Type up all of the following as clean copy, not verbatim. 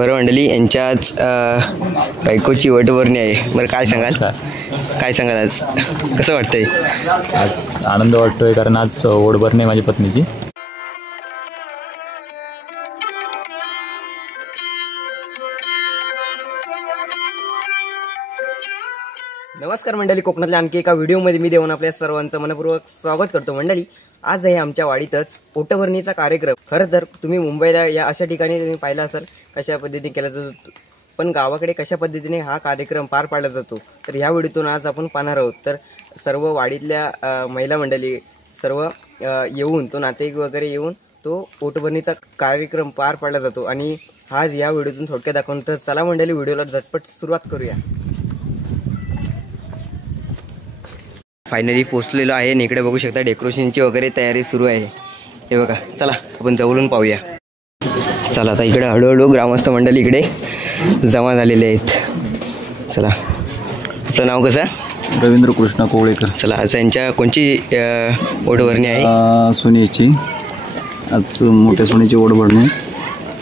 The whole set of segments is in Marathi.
बरं मंडळी, यांच्याच बायकोची वटवर्णी आहे. बरं काय सांगाल, काय सांगाल आज कसं वाटतंय? आज आनंद वाटतोय कारण आज वटवर्णी आहे माझ्या पत्नीची. नमस्कार मंडळी, कोकणातल्या आणखी एका व्हिडिओमध्ये मी देऊन आपल्या सर्वांचं मनपूर्वक स्वागत करतो. मंडळी, आज आहे आमच्या वाडीतच वटवर्णीचा कार्यक्रम. खरं तर तुम्ही मुंबईला या अशा ठिकाणी तुम्ही पाहिला असाल कशा पद्धतीने केला जातो, पण गावाकडे कशा पद्धतीने हा कार्यक्रम पार पाडला जातो तर ह्या व्हिडिओतून आज आपण पाहणार आहोत. तर सर्व वाडीतल्या महिला मंडळी सर्व येऊन तो नातेवाईक वगैरे येऊन तो वटवर्णीचा कार्यक्रम पार पाडला जातो आणि हा या व्हिडिओतून थोडक्यात दाखवून. तर चला मंडळी, व्हिडिओला झटपट सुरुवात करूया. फायनली पोचलेलो आहे आणि इकडे बघू शकता डेकोरेशनची वगैरे तयारी सुरू आहे. हे बघा, चला आपण जवळून पाहूया. चला आता इकडे हळूहळू ग्रामस्थ मंडळी इकडे जमा झालेले आहेत. चला, आपलं नाव कसं? रवींद्र कृष्ण कोवळेकर. चला, आज यांच्या कोणची वटवर्णी आहे? सोनीची. आज मोठ्या सोनीची वटवर्णी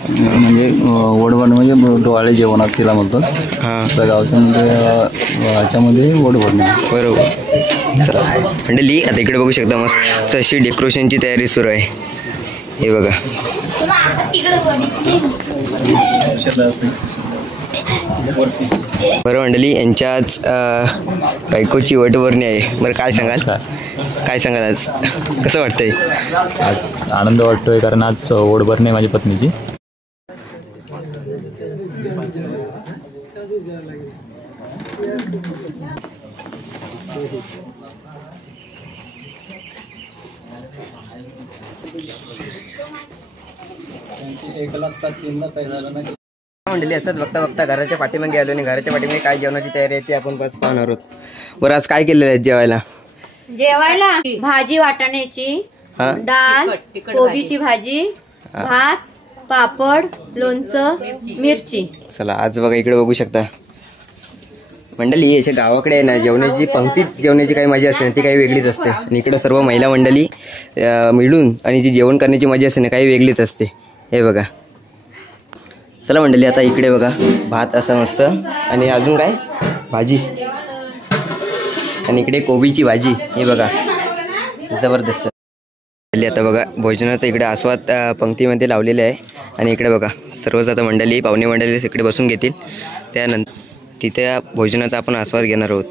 म्हणजे वडवण म्हणजे डोहाळे जेवणात तिला म्हणतात. हां, गावच्या म्हणजे ह्याच्यामध्ये वडवण. बरोबर. चला मंडळी, आता इकडे बघू शकता मस्त अशी डेकोरेशनची तयारी सुरू आहे. हे बघा, बरं मंडळी, यांच्याच बायकोची वटवर्णी आहे. बरं काय सांगाल, काय सांगाल आज कसं वाटतंय? आज आनंद वाटतोय कारण आज वटवर्णी आहे माझ्या पत्नीची. मंडळी, असंच बघता बघता घराच्या पाठीमागे आलो आणि घराच्या पाठीमागे काय जेवणाची तयारी आहे ती आपण बस पाहणार आहोत. बरं, आज काय केलेलं आहे जेवायला? भाजी वाटाण्याची, डाळ, कोबीची भाजी, भात, पापड, लोणचं, मिरची. चला, आज बघा इकडे बघू शकता मंडळी, याच्या गावाकडे आहे ना जेवणाची पंक्तीत जेवणाची काही मजा असते ना ती काही वेगळीच असते. आणि इकडे सर्व महिला मंडळी मिळून आणि जी जेवण करण्याची मजा असते ना काही वेगळीच असते. हे बघा, चला मंडळी, आता इकडे बघा भात असं मस्त आणि अजून काय भाजी आणि इकडे कोबीची भाजी. हे बघा, जबरदस्त. आता बघा भोजनाचा इकडे आस्वाद पंक्तीमध्ये लावलेले आहे आणि इकडे बघा सर्वच आता मंडळी पाहुणे मंडळी इकडे बसून घेतील. त्यानंतर तिथे भोजनाचा आपण आस्वाद घेणार आहोत.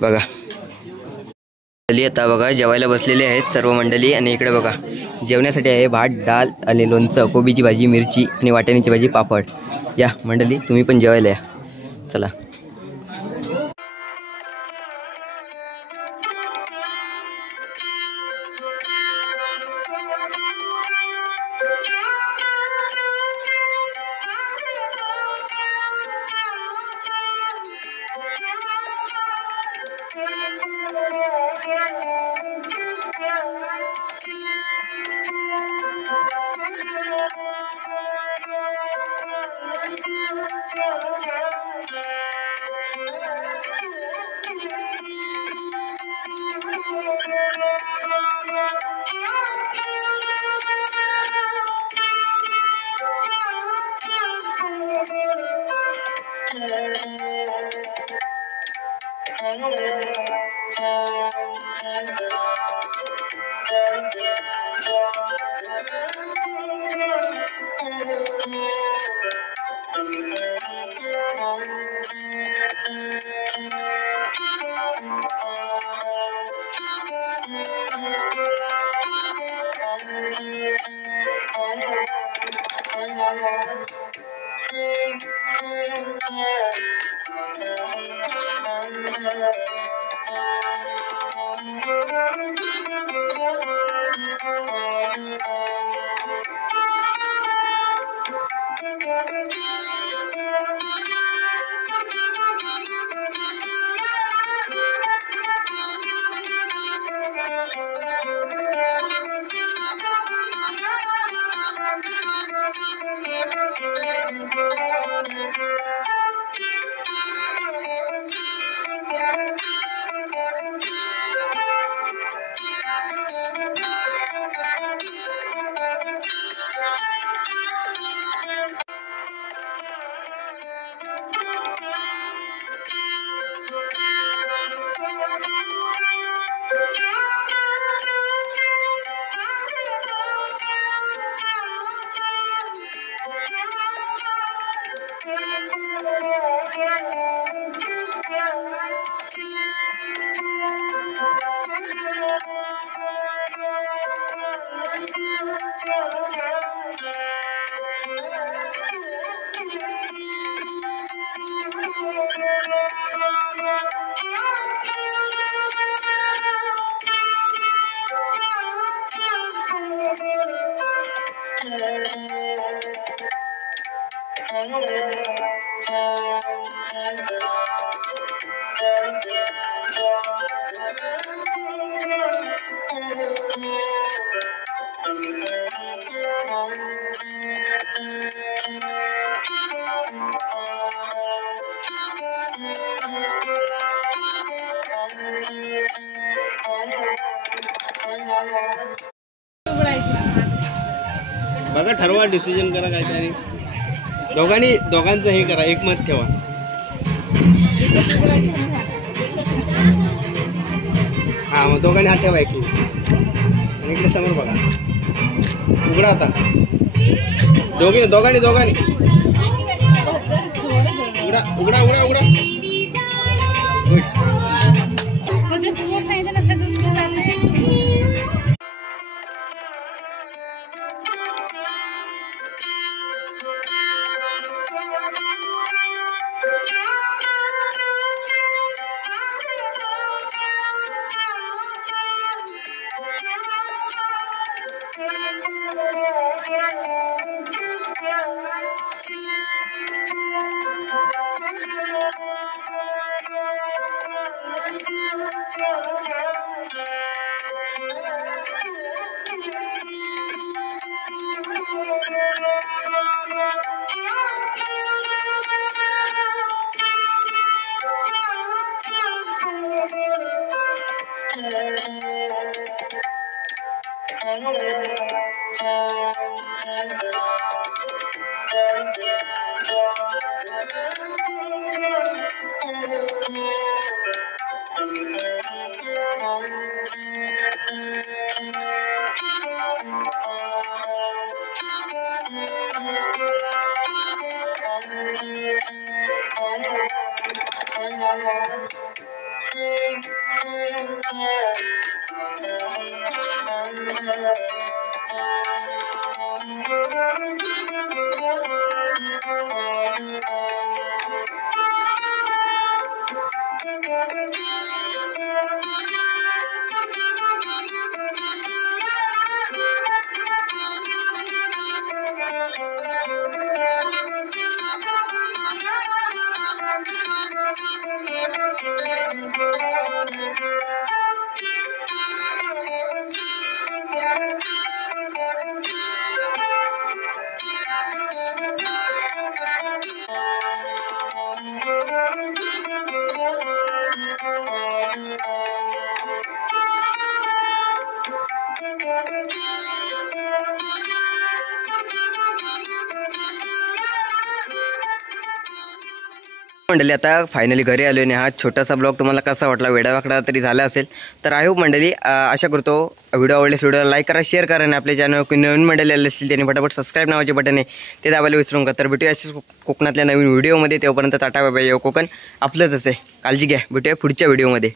बघा मंडळी, आता बघा जेवायला बसलेले आहेत सर्व मंडळी आणि इकडे बघा जेवण्यासाठी आहे भात, डाळ आणि लोणचं, कोबीची भाजी, मिरची आणि वाटाण्याची भाजी, पापड. या मंडळी, तुम्ही पण जेवायला या. चला. बघा, ठरवा, डिसिजन करा काय तरी. दोघांचं हे करा, एकमत ठेवा. हा, मग दोघांनी हात ठेवा एक. इकडे समोर बघा. उघडा आता. दोघांनी उघडा उघडा उघडा उघडा. मंडळी आता फायनली घरी आलो आणि हा छोटासा ब्लॉग तुम्हाला कसा वाटला, वेडावाकडा तरी झाला असेल तर आय होप मंडळी आशा करतो व्हिडिओ आवडल्यास व्हिडिओला लाईक करा, शेअर करा आणि आपल्या चॅनल कोणी नवीन मंडळी आले असतील त्यांनी फटाफट सबस्क्राईब नावाचे बटन आहे ते दाबायला विसरू नका. तर भेटूया अशाच कोकणातल्या नवीन व्हिडिओमध्ये. तेव्हापर्यंत टाटा बाय बाय. कोकण आपलंच आहे, काळजी घ्या. भेटूया पुढच्या व्हिडिओमध्ये.